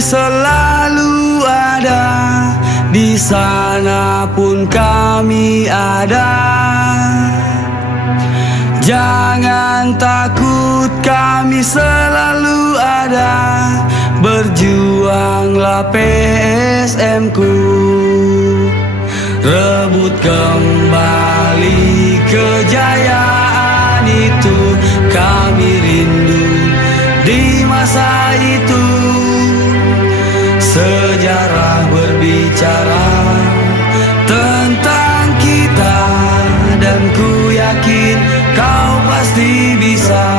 selalu ada, di sana pun kami ada. Jangan takut, kami selalu ada. Berjuanglah PSM ku, rebut kembali kejayaan itu. Kami rindu di masa itu. Sejarah berbicara tentang kita, dan ku yakin kau pasti bisa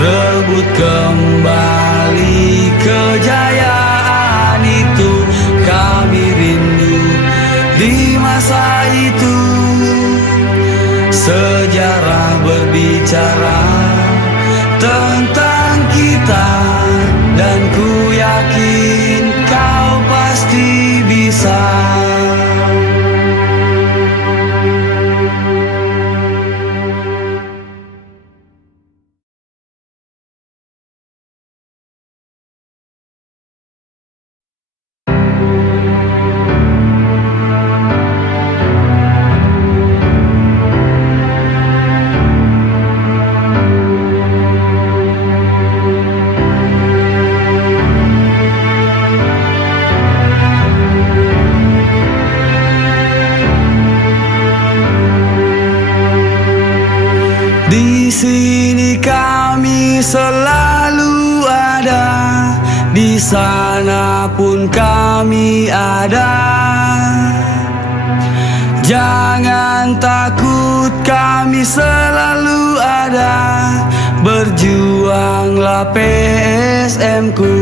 rebut kembali kejayaan itu. Kami rindu di masa itu. Sejarah berbicara tentang kita, dan ku yakin kau pasti bisa. Di sini kami selalu ada, di sana pun kami ada. Jangan takut, kami selalu ada. Berjuanglah PSM ku,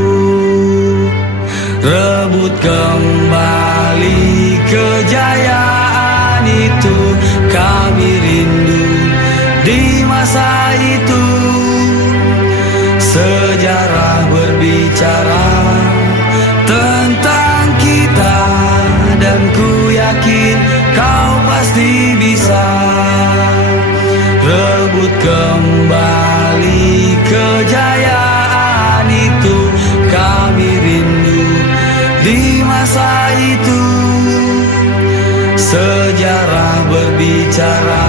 rebut kembali kejayaan itu. Kami rindu di masa itu. Sejarah berbicara tentang kita, dan ku yakin kau pasti bisa rebut kembali kejayaan itu. Kami rindu di masa itu. Sejarah berbicara